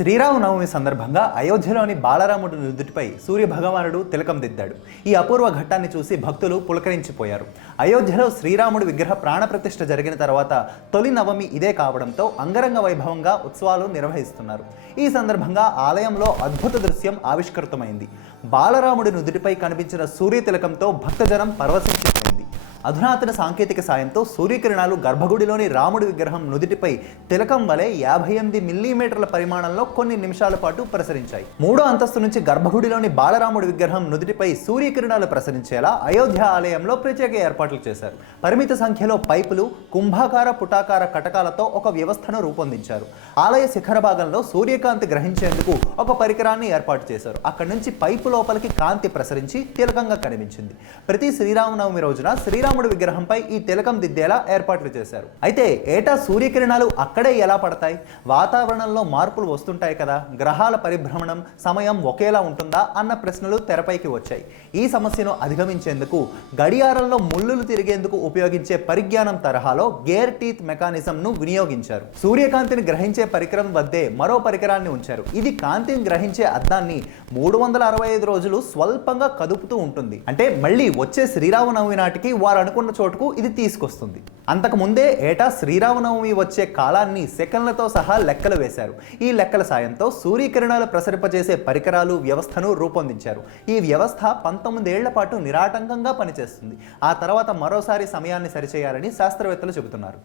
శ్రీరామనవమి సందర్భంగా అయోధ్యలోని బాలరాముడి నుదుటిపై సూర్య భగవానుడు తిలకం దిద్దాడు. ఈ అపూర్వ ఘట్టాన్ని చూసి భక్తులు పులకరించిపోయారు. అయోధ్యలో శ్రీరాముడి విగ్రహ ప్రాణప్రతిష్ఠ జరిగిన తర్వాత తొలి నవమి ఇదే కావడంతో అంగరంగ వైభవంగా ఉత్సవాలు నిర్వహిస్తున్నారు. ఈ సందర్భంగా ఆలయంలో అద్భుత దృశ్యం ఆవిష్కృతమైంది. బాలరాముడి నుదుటిపై కనిపించిన సూర్య తిలకంతో భక్తజనం పరవశించిపోయింది. అధునాతన సాంకేతిక సాయంతో సూర్యకిరణాలు గర్భగుడిలోని రాముడి విగ్రహం నుదిటిపై తిలకం వలె యాభై ఎనిమిది మిల్లీమీటర్ల పరిమాణంలో కొన్ని నిమిషాల పాటు ప్రసరించాయి. మూడో అంతస్తు నుంచి గర్భగుడిలోని బాలరాముడి విగ్రహం నుదిటిపై సూర్యకిరణాలు ప్రసరించేలా అయోధ్య ఆలయంలో ప్రత్యేక ఏర్పాట్లు చేశారు. పరిమిత సంఖ్యలో పైపులు కుంభాకార పుటాకార కటకాలతో ఒక వ్యవస్థను రూపొందించారు. ఆలయ శిఖర భాగంలో సూర్యకాంతి గ్రహించేందుకు ఒక పరికరాన్ని ఏర్పాటు చేశారు. అక్కడి నుంచి పైపు లోపలికి కాంతి ప్రసరించి తిలకంగా కనిపించింది. ప్రతి శ్రీరామనవమి రోజున శ్రీరాముడి విగ్రహంపై ఈ తిలకం దిద్దేలా ఏర్పాట్లు చేశారు. అయితే ఏటా సూర్యకిరణాలు అక్కడే ఎలా పడతాయి? వాతావరణంలో మార్పులు వస్తుంటాయి కదా. గ్రహాల పరిభ్రమణం సమయం ఒకేలా ఉంటుందా అన్న ప్రశ్నలు తెరపైకి వచ్చాయి. ఈ సమస్యను అధిగమించేందుకు గడియారంలో ముళ్ళులు తిరిగేందుకు ఉపయోగించే పరిజ్ఞానం తరహాలో గేర్ టీత్ మెకానిజంను వినియోగించారు. సూర్యకాంతిని గ్రహించే పరికరం వద్దే మరో పరికరాన్ని ఉంచారు. ఇది కాంతిని గ్రహించే అద్దాన్ని మూడు వందల అరవై ఐదు రోజులు స్వల్పంగా కదుపుతూ ఉంటుంది. అంటే మళ్ళీ వచ్చే శ్రీరామనవమి నాటికి వారు వారు అనుకున్న చోటుకు ఇది తీసుకొస్తుంది. అంతకుముందే ఏటా శ్రీరామనవమి వచ్చే కాలాన్ని సెకండ్లతో సహా లెక్కలు వేశారు. ఈ లెక్కల సాయంతో సూర్యకిరణాలు ప్రసరిపజేసే పరికరాలు వ్యవస్థను రూపొందించారు. ఈ వ్యవస్థ పంతొమ్మిదేళ్ళ పాటు నిరాటంకంగా పనిచేస్తుంది. ఆ తర్వాత మరోసారి సమయాన్ని సరిచేయాలని శాస్త్రవేత్తలు చెబుతున్నారు.